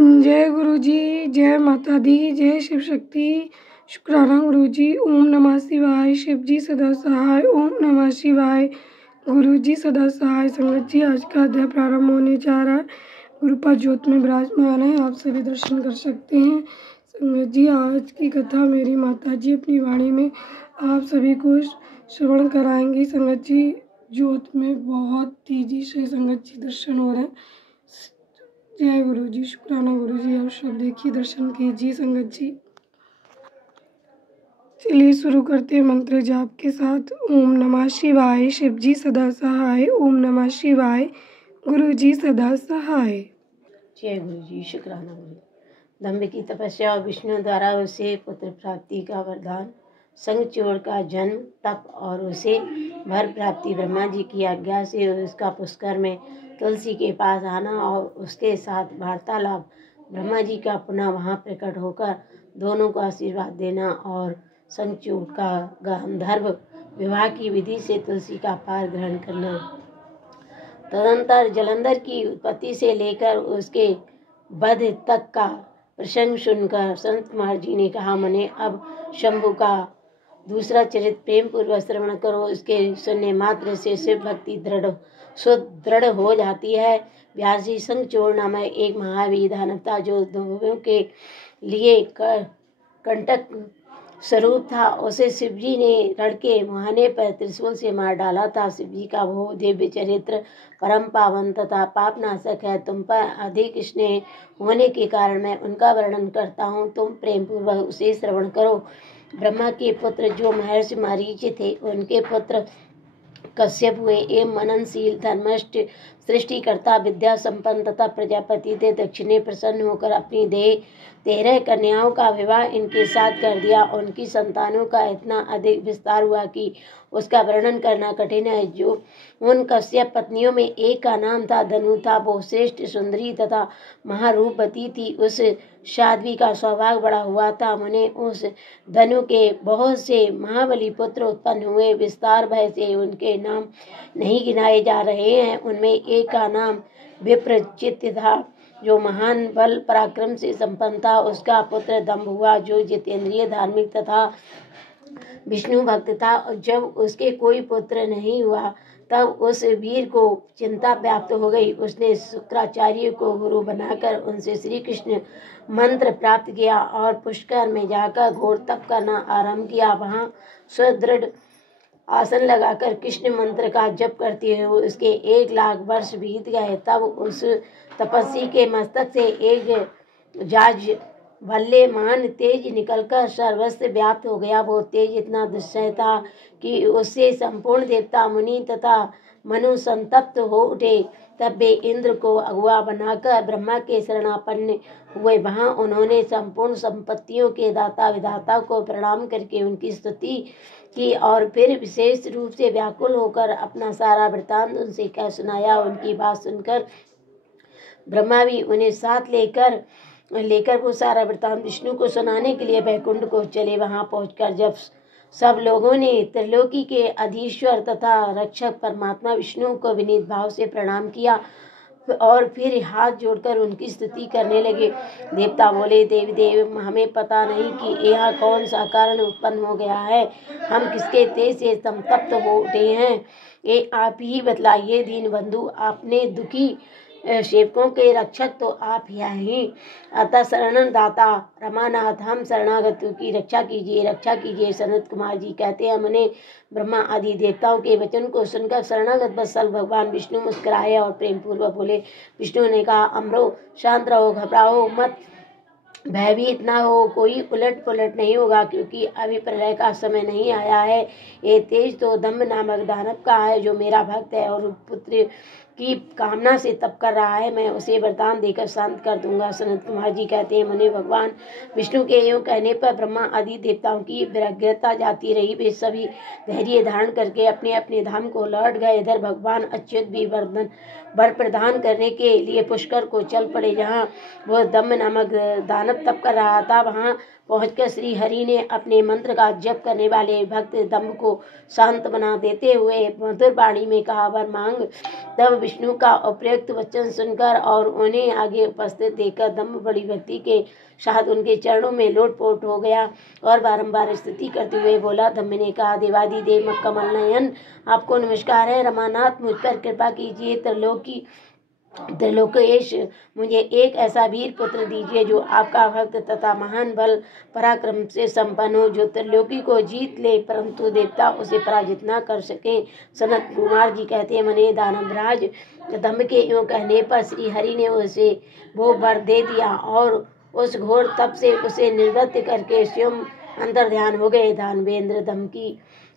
जय गुरु जी, जय माता दी, जय शिव शक्ति। शुक्राना गुरु जी। ओम नमः शिवाय। शिव जी सदा सहाय। ओम नमः शिवाय। गुरु जी सदा सहाय। संगत जी, आज का अध्याय प्रारंभ होने जा रहा है। गुरुपाद ज्योत में विराजमान है, आप सभी दर्शन कर सकते हैं। संगत जी, आज की कथा मेरी माता जी अपनी वाणी में आप सभी को श्रवण कराएंगी। संगत जी, ज्योत में बहुत तेजी से संगत जी दर्शन हो रहे हैं। जय गुरु जी। शुक्राना गुरु जी। आप सब देखिए, दर्शन कीजिए संगत जी। चलिए शुरू करते हैं मंत्र जाप के साथ। ओम नमः शिवाय। शिव जी सदा सहाय। ओम नमः शिवाय। गुरु जी सदा सहाय। जय गुरु जी। शुक्राना गुरु। दम्भ की तपस्या और विष्णु द्वारा उसे पुत्र प्राप्ति का वरदान, संगचूड़ का जन्म, तप और उसे भर प्राप्ति, ब्रह्मा जी की आज्ञा से उसका पुष्कर में तुलसी के पास आना और उसके साथ वार्तालाप, ब्रह्मा जी का पुनः वहां प्रकट होकर दोनों को आशीर्वाद देना और संगचूड़ का गांधर्व विवाह की विधि से तुलसी का पार ग्रहण करना। तदंतर जलंधर की उत्पत्ति से लेकर उसके वध तक का प्रसंग सुनकर संत कुमार जी ने कहा, मने अब शंभु का दूसरा चरित्र प्रेम पूर्वक श्रवण करो। इसके सुनने मात्र से शिव भक्ति सुदृढ़ हो जाती है। व्यास जी संगचूड़ नामक एक महावीर दानव था जो दोनों के लिए कंटक स्वरूप था। उसे शिवजी ने रण के मुहाने पर त्रिशूल से मार डाला था। शिवजी का वो दिव्य चरित्र परम पावन तथा पापनाशक है। तुम पर अधिक स्नेह होने के कारण मैं उनका वर्णन करता हूँ, तुम प्रेम पूर्वक उसे श्रवण करो। ब्रह्मा के पुत्र जो महर्षि मरीचि थे, उनके पुत्र कश्यप हुए। एवं मननशील, धर्मष्ट, सृष्टिकर्ता, विद्या संपन्न तथा प्रजापति थे। दक्ष ने प्रसन्न होकर अपनी 13 कन्याओं का विवाह इनके साथ कर दिया। उनकी संतानों का इतना अधिक विस्तार हुआ कि उसका वर्णन करना कठिन है। जो उन कश्यप पत्नियों में एक का नाम था धनु था। वो श्रेष्ठ, सुंदरी तथा महारूपवती थी। उस साध्वी का सौभाग्य बड़ा हुआ था। मुने उस धनु के बहुत से महाबली पुत्र उत्पन्न हुए। विस्तार भय से उनके नाम नहीं गिनाए जा रहे हैं। उनमें एक का नाम विप्रचित्त था जो महान बल पराक्रम से संपन्न था। उसका पुत्र दंभ हुआ जो जितेंद्रिय, धार्मिक तथा विष्णु भक्त था। जब उसके कोई पुत्र नहीं हुआ तब उस वीर को चिंता व्याप्त हो गई। उसने शुक्राचार्य को गुरु बनाकर उनसे श्री कृष्ण मंत्र प्राप्त किया और पुष्कर में जाकर घोर तप करना आरंभ किया। वहां सुदृढ़ आसन लगाकर कृष्ण मंत्र का जप करते हुए उसके 1 लाख वर्ष बीत गए। तब उस तपस्वी के मस्तक से एक जाज्वल्यमान तेज निकलकर सर्वस्व व्याप्त हो गया। वो तेज इतना दुस्सह था कि उससे संपूर्ण देवता, मुनि तथा मनु संतप्त हो उठे। तब वे इंद्र को अगुआ बनाकर ब्रह्मा के शरणापन्न हुए। वहां उन्होंने संपूर्ण संपत्तियों के दाता विधाता को प्रणाम करके उनकी स्तुति की और फिर विशेष रूप से व्याकुल होकर अपना सारा वृत्तांत उनसे कह सुनाया। उनकी बात सुनकर ब्रह्मा भी उन्हें साथ लेकर वो सारा वृत्तांत विष्णु को सुनाने के लिए वैकुंठ को चले। वहां पहुंचकर जब सब लोगों ने त्रिलोकी के अधीश्वर तथा रक्षक परमात्मा विष्णु को विनीत भाव से प्रणाम किया और फिर हाथ जोड़कर उनकी स्तुति करने लगे। देवता बोले, देवी देव, हमें पता नहीं कि यहाँ कौन सा कारण उत्पन्न हो गया है। हम किसके तेज से संतप्त हो उठे हैं, ये आप ही बतलाइए। दीन बंधु, आपने दुखी सेवकों के रक्षक तो आप ही हैं। अतः शरण दाता रमानाथ, हम शरणागतों की रक्षा कीजिए। सनत कुमार जी कहते हैं, मैंने ब्रह्मा आदि देवताओं के वचन को सुनकर शरणागत वत्सल भगवान विष्णु मुस्कुराए और प्रेम पूर्वक बोले। विष्णु ने कहा, अमरो, शांत रहो, घबराओ मत, भयभीत ना हो। कोई उलट पुलट नहीं होगा क्योंकि अभी प्रलय का समय नहीं आया है। ये तेज तो दंभ नामक दानव का है जो मेरा भक्त है और पुत्र की कामना से तप कर रहा है। मैं उसे वरदान देकर शांत कर दूंगा। सनत कुमार जी कहते हैं, मुने भगवान विष्णु के योग कहने पर ब्रह्मा आदि देवताओं की व्यग्रता जाती रही। वे सभी धैर्य धारण करके अपने अपने धाम को लौट गए। इधर भगवान अच्युत भी वर प्रदान करने के लिए पुष्कर को चल पड़े, जहाँ वह दम्भ नामक दानव दानव तप कर रहा था, वहां पहुंचकर श्री हरि ने अपने मंत्र का जप करने वाले भक्त दंभ को शांत बना देते हुए मधुर वाणी में कहा, वर मांग। तब विष्णु का उपयुक्त वचन सुनकर और उन्हें आगे उपस्थित देखकर दंभ बड़ी भक्ति के साथ उनके चरणों में लोटपोट हो गया और बारंबार स्तुति करते हुए बोला। दंभ ने कहा, देवादिदेव कमल नयन, आपको नमस्कार है। रमानाथ, मुझ पर कृपा कीजिए। त्रिलोकेश, मुझे एक ऐसा वीर पुत्र दीजिए जो आपका भक्त तथा महान बल पराक्रम से संपन्न हो, जो त्रिलोकी को जीत ले परंतु देवता उसे पराजित न कर सके। सनत कुमार जी कहते हैं, मने दानवराज दंभ के यूं कहने पर श्री हरि ने उसे वो वर दे दिया और उस घोर तप से उसे निर्वृत्त करके स्वयं अंतर ध्यान हो गए। दानवेंद्र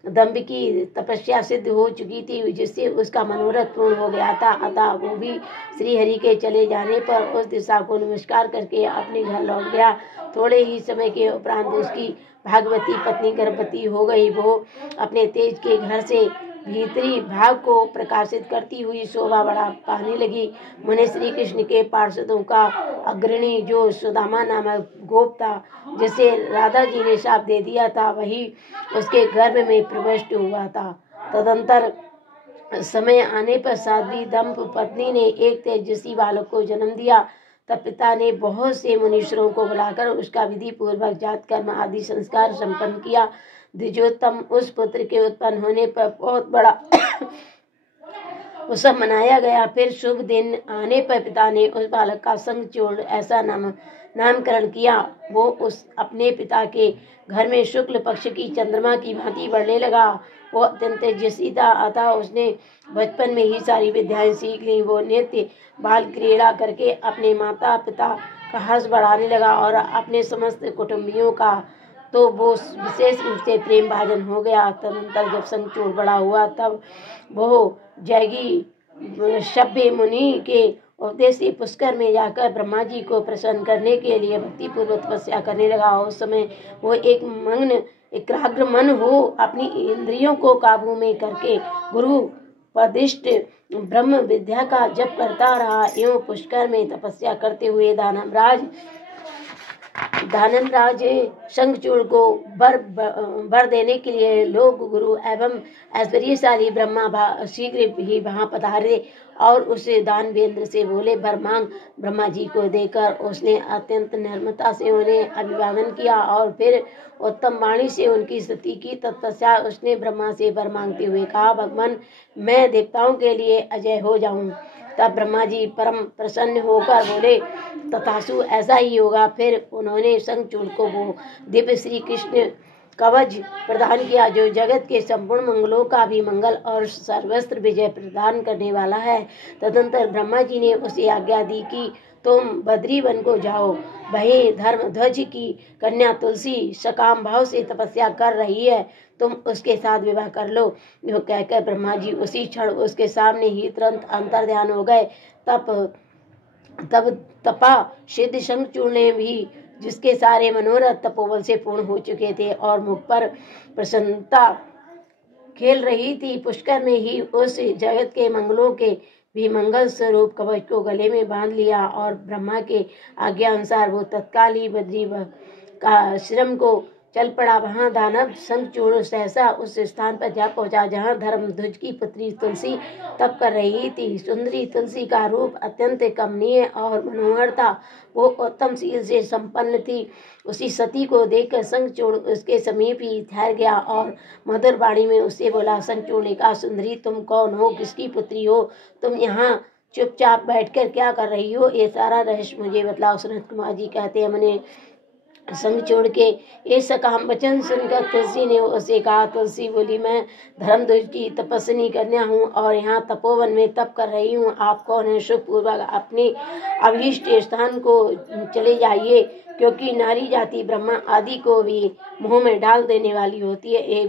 दंभ की तपस्या सिद्ध हो चुकी थी, जिससे उसका मनोरथ पूर्ण हो गया था। अतः वो भी श्री हरि के चले जाने पर उस दिशा को नमस्कार करके अपने घर लौट गया। थोड़े ही समय के उपरांत उसकी भागवती पत्नी गर्भवती हो गई। वो अपने तेज के घर से भीतरी भाग को प्रकाशित करती हुई शोभा बढ़ा पाने लगी। मुने श्री कृष्ण के पार्षदों का अग्रणी जो सुदामा नामक गोप था, जिसे राधा जी ने शाप दे दिया था, वही उसके गर्भ में प्रविष्ट हुआ था। तदंतर समय आने पर साध्वी दंभ पत्नी ने एक तेजस्वी बालक को जन्म दिया। तब पिता ने बहुत से मुनीश्वरों को बुलाकर उसका विधि पूर्वक जात कर्म आदि संस्कार संपन्न किया। द्विजोत्तम उस पुत्र के उत्पन्न होने पर बहुत बड़ा उत्सव मनाया गया। फिर शुभ दिन आने पर पिता ने उस बालक का शंखचूड़ ऐसा नामकरण किया। वो उस अपने पिता के घर में शुक्ल पक्ष की चंद्रमा की भांति बढ़ने लगा। वो अत्यंत तेजस्वी था, अतः उसने बचपन में ही सारी विद्याएं सीख ली। वो नित्य बाल क्रीड़ा करके अपने माता पिता का हर्ष बढ़ाने लगा और अपने समस्त कुटुंबियों का तो वो विशेष रूप से प्रेम भाजन हो गया। तदनंतर जब शंखचूड़ बड़ा हुआ तब वो जैगी शब्य मुनि के उपदेश से पुष्कर में जाकर ब्रह्मा जी को प्रसन्न करने के लिए भक्तिपूर्वक तपस्या करने लगा। उस समय वो एकाग्र मन हो अपनी इंद्रियों को काबू में करके गुरु पदिष्ट ब्रह्म विद्या का जप करता रहा। एवं पुष्कर में तपस्या करते हुए दानवराज शंखचूड़ को वर देने के लिए लोग गुरु एवं ऐश्वर्यशाली ब्रह्मा शीघ्र ही वहां पधारे और उसे दानवेंद्र से बोले, वर मांग। ब्रह्मा जी को देकर उसने अत्यंत निर्ममता से उन्हें अभिवादन किया और फिर उत्तम वाणी से उनकी स्तुति की। तत्पश्चात उसने ब्रह्मा से वर मांगते हुए कहा, भगवान, मैं देवताओं के लिए अजय हो जाऊं। तब ब्रह्मा जी परम प्रसन्न होकर बोले, तथास्तु, ऐसा ही होगा। फिर उन्होंने शंखचूड़ को वो दिव्य श्री कृष्ण कवच प्रदान किया, जो जगत के संपूर्ण मंगलों का भी मंगल और सर्वस्त्र विजय प्रदान करने वाला है। तदंतर ब्रह्मा जी ने उसे आज्ञा दी कि तुम बद्री वन को जाओ। वही धर्मध्वज की कन्या तुलसी सकाम भाव से तपस्या कर रही है, तुम उसके साथ विवाह कर लो। जो कहकर ब्रह्मा जी उसी क्षण उसके सामने ही तुरंत अंतर ध्यान हो गए। तब तपा सिद्ध शंखचूड़ ने भी, जिसके सारे मनोरथ तपोबल से पूर्ण हो चुके थे और मुख पर प्रसन्नता खेल रही थी, पुष्कर में ही उस जगत के मंगलों के भी मंगल स्वरूप कवच को गले में बांध लिया और ब्रह्मा के आज्ञा अनुसार वो तत्काल ही बद्री का आश्रम को चल पड़ा। वहां दानव शंखचूड़ सहसा उस स्थान पर जा पहुंचा जहां धर्मध्वज की पुत्री तुलसी तप कर रही थी। सुंदरी तुलसी का रूप अत्यंत कमनीय और मनोहर था। वो उत्तम शील से संपन्न थी। उसी सती को देखकर शंखचूड़ उसके समीप ही ठहर गया और मधुर वाणी में उससे बोला। शंखचूड़ ने कहा, सुंदरी, तुम कौन हो, किसकी पुत्री हो, तुम यहाँ चुपचाप बैठकर क्या कर रही हो, ये सारा रहस्य मुझे बतलाओ। सनत कुमार जी कहते हैं, मैंने शंखचूड़ के ये सकाम वचन सुनकर तुलसी ने उसे कहा। तुलसी बोली, मैं धर्मध्वज की तपस्विनी कन्या हूँ और यहाँ तपोवन में तप कर रही हूँ। आप कौन है? शुभ पूर्वक अपने अभीष्ट स्थान को चले जाइए, क्योंकि नारी जाति ब्रह्मा आदि को भी मुंह में डाल देने वाली होती है। ये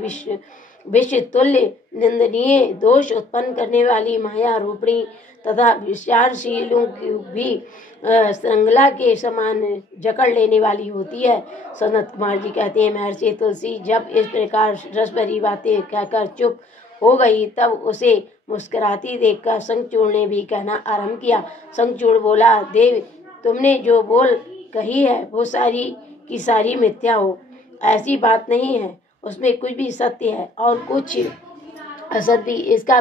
विश्व तुल्य निंदनीय दोष उत्पन्न करने वाली माया रूपणी तथा विचारशीलों की भी श्रृंखला के समान जकड़ लेने वाली होती है। सनत कुमार जी कहते हैं, महर्षि तुलसी जब इस प्रकार रस भरी बातें कहकर चुप हो गई, तब उसे मुस्कुराती देखकर शंखचूड़ ने भी कहना आरंभ किया। शंखचूड़ बोला, देव, तुमने जो बोल कही है वो सारी की सारी मिथ्या हो। ऐसी बात नहीं है, उसमें कुछ भी सत्य है और कुछ असत्य। इसका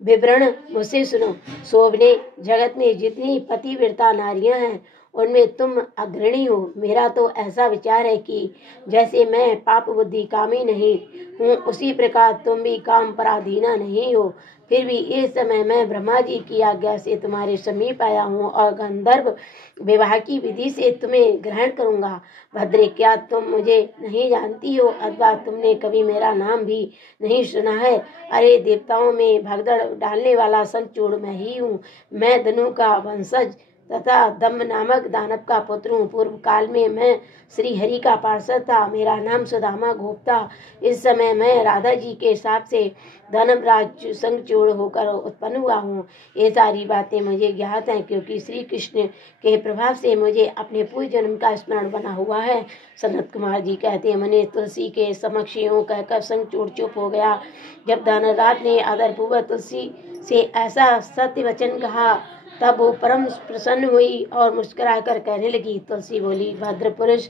विवरण मुझसे सुनो। शोभने जगत में जितनी पतिव्रता नारियां हैं उनमें तुम अग्रणी हो। मेरा तो ऐसा विचार है कि जैसे मैं पाप बुद्धि कामी नहीं हूँ, उसी प्रकार तुम भी काम पराधीना नहीं हो। फिर भी इस समय मैं ब्रह्मा जी की आज्ञा से तुम्हारे समीप आया हूँ और गंधर्व विवाह की विधि से तुम्हें ग्रहण करूंगा। भद्रे, क्या तुम मुझे नहीं जानती हो अथवा तुमने कभी मेरा नाम भी नहीं सुना है? अरे देवताओं में भगदड़ डालने वाला शंखचूड़ मैं ही हूँ। मैं धनु का वंशज तथा दम्भ नामक दानव का पुत्र हूँ। पूर्व काल में मैं श्री हरि का पार्षद था। मेरा नाम सुदामा गोप था। इस समय मैं राधा जी के हिसाब से धनराज शंखचूड़ होकर उत्पन्न हुआ हूँ। ये सारी बातें मुझे ज्ञात हैं, क्योंकि श्री कृष्ण के प्रभाव से मुझे अपने पूर्व जन्म का स्मरण बना हुआ है। सनत कुमार जी कहते हैं, मैंने तुलसी के समक्ष यूं कहकर शंखचूड़ चुप हो गया। जब धनराज ने आदरपूर्वक तुलसी से ऐसा सत्य वचन कहा, तब वो परम प्रसन्न हुई और मुस्कुरा कर कहने लगी। तुलसी बोली, भद्र पुरुष,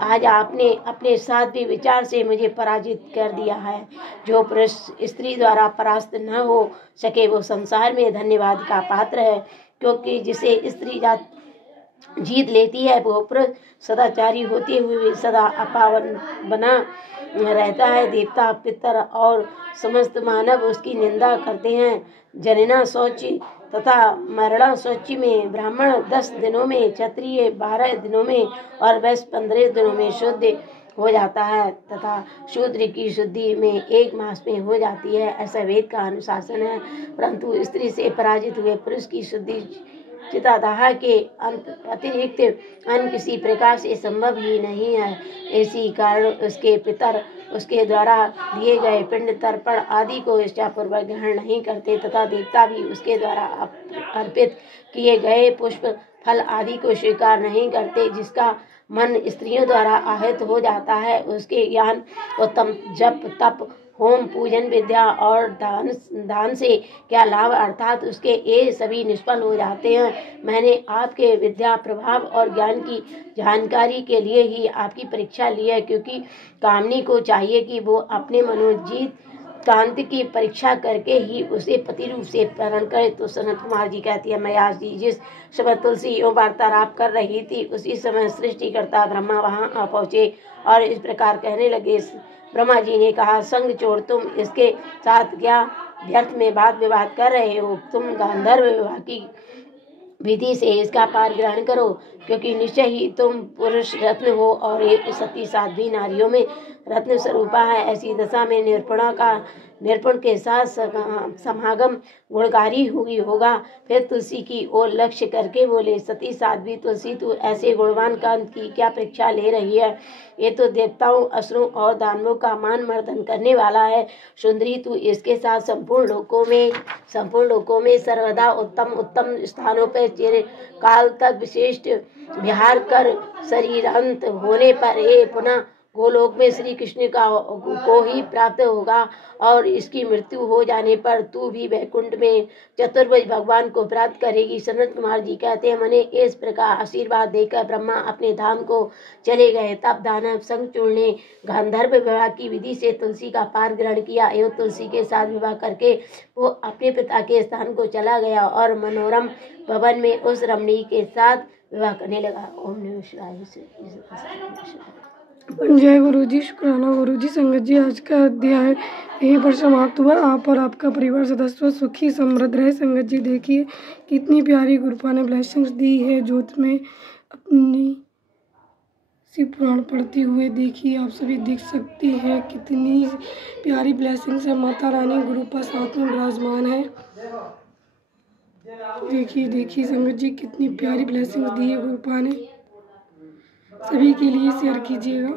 आज आपने अपने साध्वी विचार से मुझे पराजित कर दिया है। जो पुरुष स्त्री द्वारा परास्त न हो सके वो संसार में धन्यवाद का पात्र है, क्योंकि जिसे स्त्री जात जीत लेती है वो पुरुष सदाचारी होते हुए भी सदा अपावन बना रहता है। देवता, पितर और समस्त मानव उसकी निंदा करते हैं। जनना शौच तथा मरणा शौच में ब्राह्मण 10 दिनों में, क्षत्रिय 12 दिनों में और वैश्य 15 दिनों में शुद्ध हो जाता है तथा शूद्र की शुद्धि में 1 मास में हो जाती है। ऐसा वेद का अनुशासन है। परंतु स्त्री से पराजित हुए पुरुष की शुद्धि चितादाह के अतिरिक्त अन्य किसी प्रकार से संभव ही नहीं है। इसी कारण उसके पितर उसके द्वारा दिए गए पिंड, तर्पण आदि को इच्छापूर्वक ग्रहण नहीं करते तथा देवता भी उसके द्वारा अर्पित किए गए पुष्प, फल आदि को स्वीकार नहीं करते। जिसका मन स्त्रियों द्वारा आहत हो जाता है उसके ज्ञान, उत्तम जप, तप, होम, पूजन, विद्या और दान से क्या लाभ, अर्थात उसके ये सभी निष्फल हो जाते हैं। मैंने आपके विद्या, प्रभाव और ज्ञान की जानकारी के लिए ही आपकी परीक्षा ली है, क्योंकि कामनी को चाहिए कि वो अपने मनोजीत कांत की परीक्षा करके ही उसे पति रूप से प्रेरण करे। तो सनत कुमार जी कहती है, मयास जी जिस समय तुलसी एवं वार्तालाप कर रही थी उसी समय सृष्टिकर्ता ब्रह्मा वहां आ पहुंचे और इस प्रकार कहने लगे। ब्रह्मा जी ने कहा, शंखचूड़, तुम इसके साथ क्या व्यर्थ में वाद विवाद कर रहे हो? तुम गांधर्व विवाह की विधि से इसका पार ग्रहण करो, क्योंकि निश्चय ही तुम पुरुष रत्न हो और एक सती साध्वी नारियों में रत्न स्वरूपा है। ऐसी दशा में निरूपण के साथ समागम गुणकारी हुई होगा। फिर तुलसी की ओर लक्ष्य करके बोले, सती साध्वी तुलसी, तू ऐसे गुणवान कांत की क्या परीक्षा ले रही है? ये तो देवताओं, असुरों और दानवों का मान मर्दन करने वाला है। सुंदरी, तू इसके साथ संपूर्ण लोकों में सर्वदा उत्तम स्थानों पर चिरकाल तक विशिष्ट विहार कर शरीरांत होने पर ये पुनः गोलोक में श्री कृष्ण को ही प्राप्त होगा और इसकी मृत्यु हो जाने पर तू भी वैकुंठ में चतुर्भुज भगवान को प्राप्त करेगी। सनत कुमार जी कहते हैं, मैंने इस प्रकार आशीर्वाद देकर ब्रह्मा अपने धाम को चले गए। तब दानव शंखचूड़ ने गांधर्व विवाह की विधि से तुलसी का पार ग्रहण किया एवं तुलसी के साथ विवाह करके वो अपने पिता के स्थान को चला गया और मनोरम भवन में उस रमणी के साथ विवाह करने लगा। ओम नमः शिवाय। जय गुरु जी, शुक्राना गुरु जी। संगत जी, आज का अध्याय यहीं पर समाप्त हुआ। आप और आपका परिवार सदस्य सुखी समृद्ध रहे। संगत जी, देखिए कितनी प्यारी गुरुपा ने ब्लेसिंग्स दी है ज्योत में अपनी शिव पुराण पढ़ते हुए। देखिए आप सभी देख सकती हैं कितनी प्यारी ब्लेसिंग्स है। माता रानी गुरुपा साथ में विराजमान है। देखिए संगत जी, कितनी प्यारी ब्लेसिंग्स दी है गुरुपा ने। सभी के लिए शेयर कीजिएगा।